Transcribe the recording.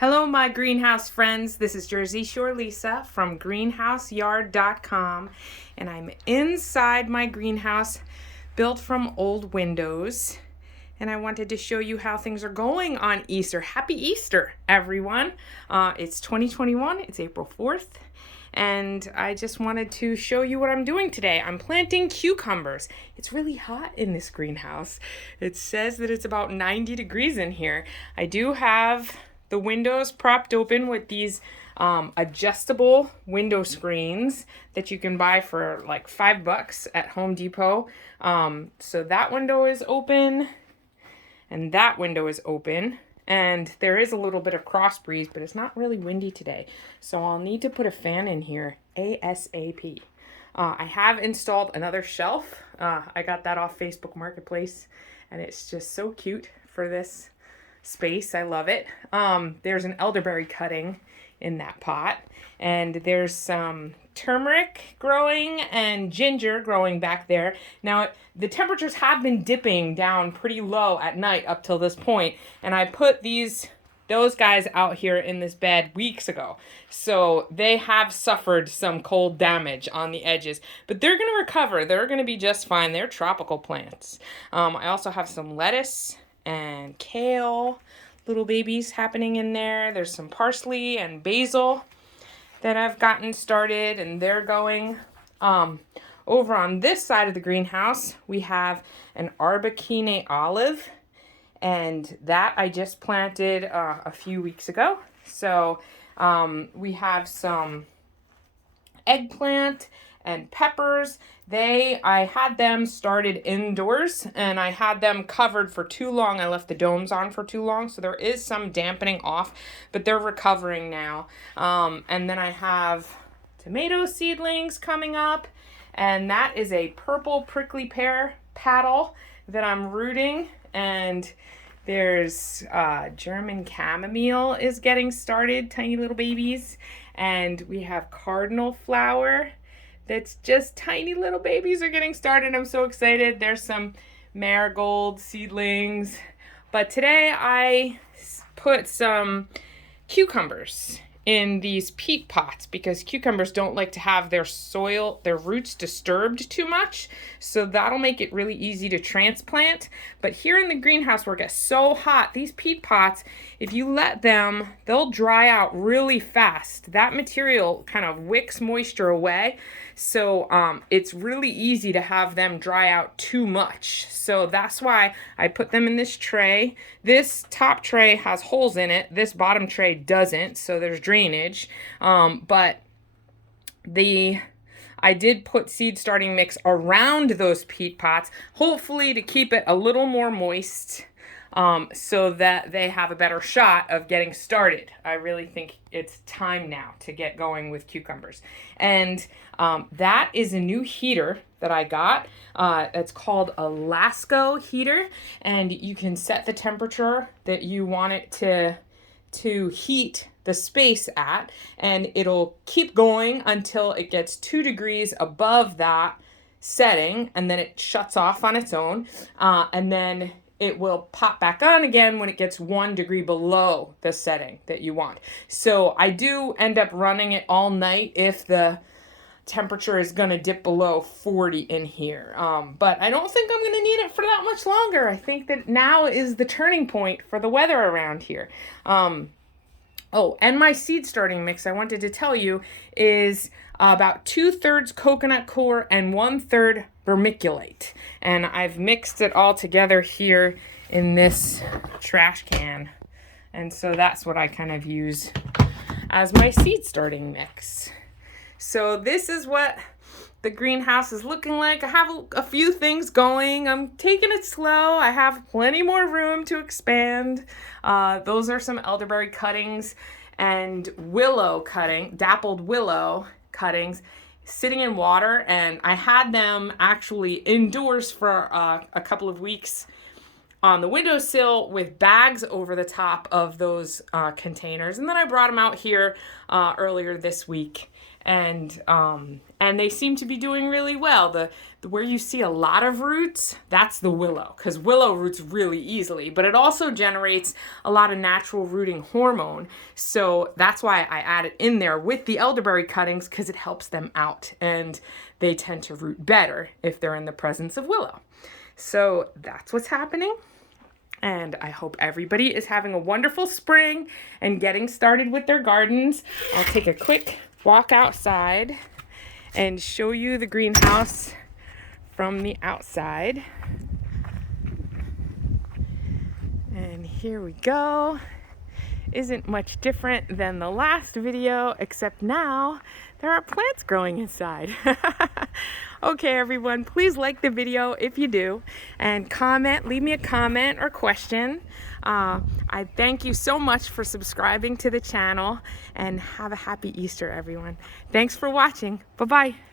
Hello, my greenhouse friends. This is Jersey Shore Lisa from greenhouseyard.com, and I'm inside my greenhouse built from old windows. And I wanted to show you how things are going on Easter. Happy Easter, everyone. It's 2021, it's April 4th, and I just wanted to show you what I'm doing today. I'm planting cucumbers. It's really hot in this greenhouse. It says that it's about 90 degrees in here. I do have the windows propped open with these adjustable window screens that you can buy for like $5 at Home Depot. So that window is open and that window is open. And there is a little bit of cross breeze, but it's not really windy today. So I'll need to put a fan in here ASAP. I have installed another shelf. I got that off Facebook Marketplace, and it's just so cute for this space. I love it. There's an elderberry cutting in that pot, and there's some turmeric growing and ginger growing back there. Now, the temperatures have been dipping down pretty low at night up till this point, and I put those guys out here in this bed weeks ago. So they have suffered some cold damage on the edges, but they're going to recover. They're going to be just fine. They're tropical plants. I also have some lettuce and kale, little babies happening in there. There's some parsley and basil that I've gotten started, and they're going. Over on this side of the greenhouse, we have an arbequina olive, and that I just planted a few weeks ago. So we have some eggplant and peppers. I had them started indoors, and I had them covered for too long. I left the domes on for too long, so there is some dampening off, but they're recovering now. And then I have tomato seedlings coming up, and that is a purple prickly pear paddle that I'm rooting, and there's German chamomile is getting started, tiny little babies, and we have cardinal flower. That's just tiny little babies are getting started. I'm so excited. There's some marigold seedlings. But today I put some cucumbers in these peat pots because cucumbers don't like to have their roots disturbed too much. So that'll make it really easy to transplant. But here in the greenhouse where it gets so hot, these peat pots, if you let them, they'll dry out really fast. That material kind of wicks moisture away. So it's really easy to have them dry out too much. So that's why I put them in this tray. This top tray has holes in it. This bottom tray doesn't, so there's drainage. But I did put seed starting mix around those peat pots, hopefully to keep it a little more moist, so that they have a better shot of getting started. I really think it's time now to get going with cucumbers. And that is a new heater that I got. It's called a Lasco heater, and you can set the temperature that you want it to heat the space at, and it'll keep going until it gets 2 degrees above that setting, and then it shuts off on its own, and then it will pop back on again when it gets 1 degree below the setting that you want. So I do end up running it all night if the temperature is going to dip below 40 in here. But I don't think I'm going to need it for that much longer. I think that now is the turning point for the weather around here. Oh, and my seed starting mix, I wanted to tell you, is about 2/3 coconut coir and 1/3 vermiculite. And I've mixed it all together here in this trash can. And so that's what I kind of use as my seed starting mix. So this is what the greenhouse is looking like. I have a few things going. I'm taking it slow. I have plenty more room to expand. Those are some elderberry cuttings and dappled willow cuttings sitting in water. And I had them actually indoors for a couple of weeks on the windowsill with bags over the top of those containers. And then I brought them out here earlier this week. and they seem to be doing really well. Where you see a lot of roots, that's the willow, because willow roots really easily, but it also generates a lot of natural rooting hormone. So that's why I add it in there with the elderberry cuttings, because it helps them out, and they tend to root better if they're in the presence of willow. So that's what's happening. And I hope everybody is having a wonderful spring and getting started with their gardens. I'll take a quick walk outside and show you the greenhouse from the outside. And here we go. Isn't much different than the last video, except now there are plants growing inside. Okay, everyone, please like the video if you do, and comment, leave me a comment or question. I thank you so much for subscribing to the channel, and have a happy Easter, everyone. Thanks for watching. Bye-bye.